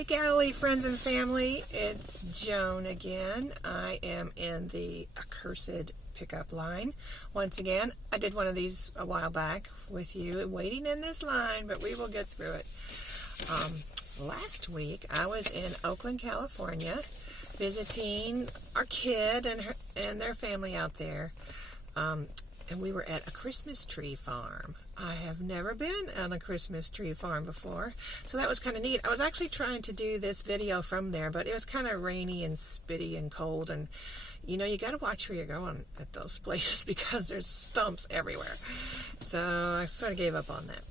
Hey Galilee friends and family, it's Joan again. I am in the accursed pickup line. Once again, I did one of these a while back with you, waiting in this line, but we will get through it. Last week, I was in Oakland, California, visiting our kid and their family out there. And we were at a Christmas tree farm. I have never been on a Christmas tree farm before, so that was kind of neat. I was actually trying to do this video from there, but it was kind of rainy and spitty and cold, and you know, you got to watch where you're going at those places because there's stumps everywhere. So I sort of gave up on that.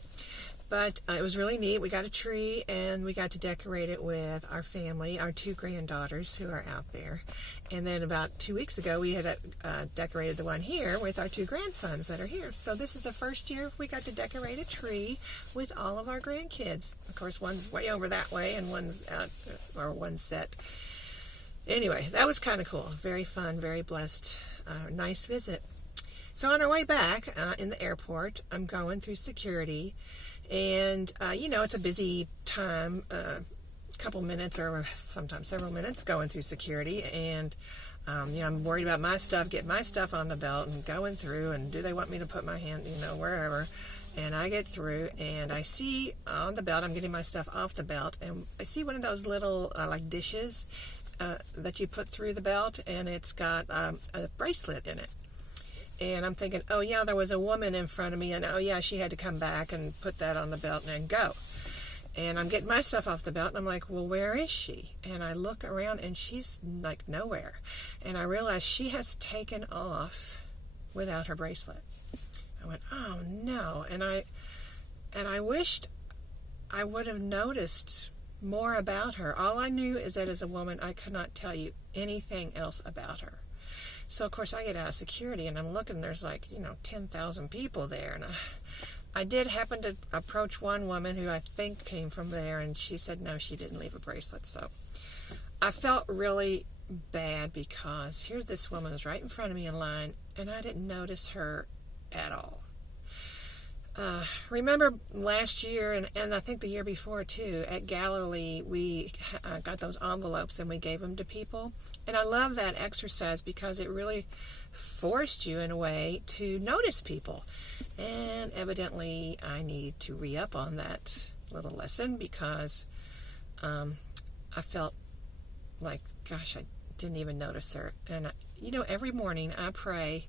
But it was really neat. We got a tree, and we got to decorate it with our family, our two granddaughters who are out there. And then about 2 weeks ago, we had decorated the one here with our two grandsons that are here. So this is the first year we got to decorate a tree with all of our grandkids. Of course, one's way over that way, and one's out, or one's set. Anyway, that was kind of cool. Very fun, very blessed, nice visit. So on our way back in the airport, I'm going through security. And, you know, it's a busy time, a couple minutes or sometimes several minutes going through security. And, you know, I'm worried about my stuff, getting my stuff on the belt and going through. And do they want me to put my hand, you know, wherever. And I get through and I see on the belt, I'm getting my stuff off the belt. And I see one of those little, like, dishes that you put through the belt. And it's got a bracelet in it. And I'm thinking, oh, yeah, there was a woman in front of me, and oh, yeah, she had to come back and put that on the belt and then go. And I'm getting my stuff off the belt, and I'm like, well, where is she? And I look around, and she's, like, nowhere. And I realize she has taken off without her bracelet. I went, oh, no. And I wished I would have noticed more about her. All I knew is that as a woman, I could not tell you anything else about her. So, of course, I get out of security, and I'm looking, there's like, you know, 10,000 people there. And I did happen to approach one woman who I think came from there, and she said, no, she didn't leave a bracelet. So I felt really bad because here's this woman who's right in front of me in line, and I didn't notice her at all. Remember last year, and I think the year before too, at Galilee, we got those envelopes and we gave them to people. And I love that exercise because it really forced you in a way to notice people. And evidently, I need to re-up on that little lesson because I felt like, gosh, I didn't even notice her. And, you know, every morning I pray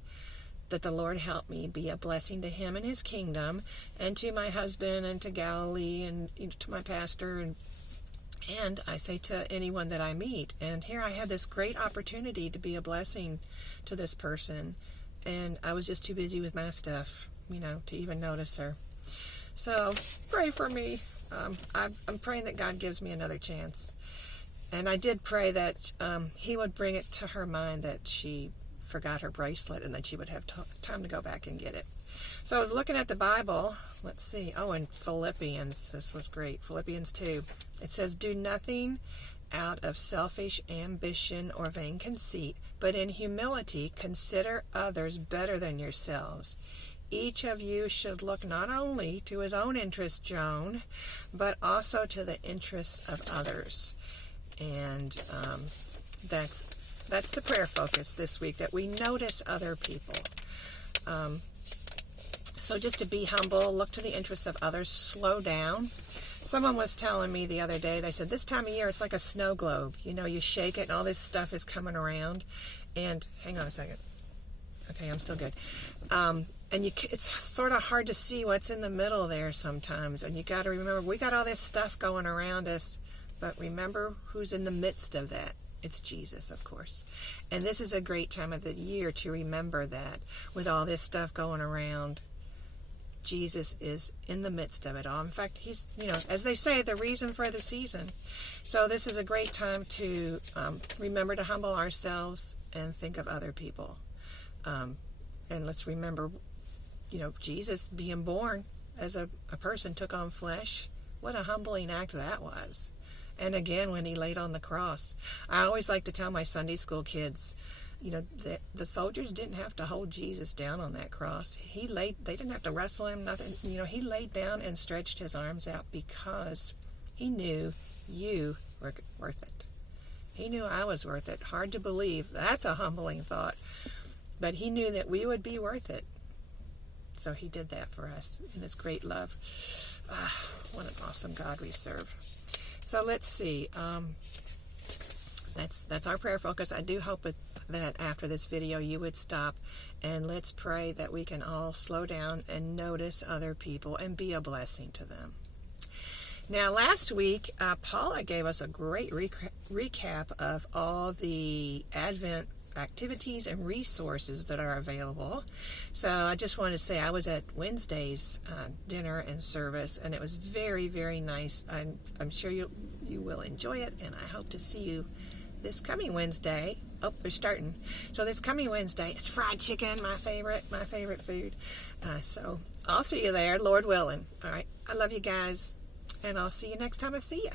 that the Lord help me be a blessing to Him and His kingdom, and to my husband, and to Galilee, and to my pastor, and I say to anyone that I meet. And here I had this great opportunity to be a blessing to this person, and I was just too busy with my stuff, you know, to even notice her. So pray for me. I'm praying that God gives me another chance. And I did pray that He would bring it to her mind that she forgot her bracelet and that she would have time to go back and get it. So I was looking at the Bible. Let's see. Oh, in Philippians. This was great. Philippians 2. It says, do nothing out of selfish ambition or vain conceit, but in humility consider others better than yourselves. Each of you should look not only to his own interest, Joan, but also to the interests of others. And that's the prayer focus this week, that we notice other people. So just to be humble, look to the interests of others, slow down. Someone was telling me the other day, they said, this time of year, it's like a snow globe. You know, you shake it and all this stuff is coming around. And, hang on a second. Okay, I'm still good. And it's sort of hard to see what's in the middle there sometimes. And you got to remember, we got all this stuff going around us, but remember who's in the midst of that. It's Jesus, of course. And this is a great time of the year to remember that. With all this stuff going around, Jesus is in the midst of it all. In fact, He's, you know, as they say, the reason for the season. So this is a great time to remember to humble ourselves and think of other people. And let's remember, you know, Jesus being born as a person took on flesh. What a humbling act that was. And again, when He laid on the cross. I always like to tell my Sunday school kids, you know, the soldiers didn't have to hold Jesus down on that cross. They didn't have to wrestle Him, nothing. You know, He laid down and stretched His arms out because He knew you worth it. He knew I was worth it. Hard to believe. That's a humbling thought. But he knew that we would be worth it. So he did that for us in his great love. What an awesome God we serve. So let's see. That's our prayer focus. I do hope that after this video you would stop and let's pray that we can all slow down and notice other people and be a blessing to them. Now, last week, Paula gave us a great recap of all the Advent activities and resources that are available. So I just want to say I was at Wednesday's dinner and service, and it was very, very nice. I'm sure you will enjoy it, and I hope to see you this coming Wednesday. Oh, they're starting. So this coming Wednesday, it's fried chicken, my favorite food. So I'll see you there, Lord willing. All right. I love you guys, and I'll see you next time I see you.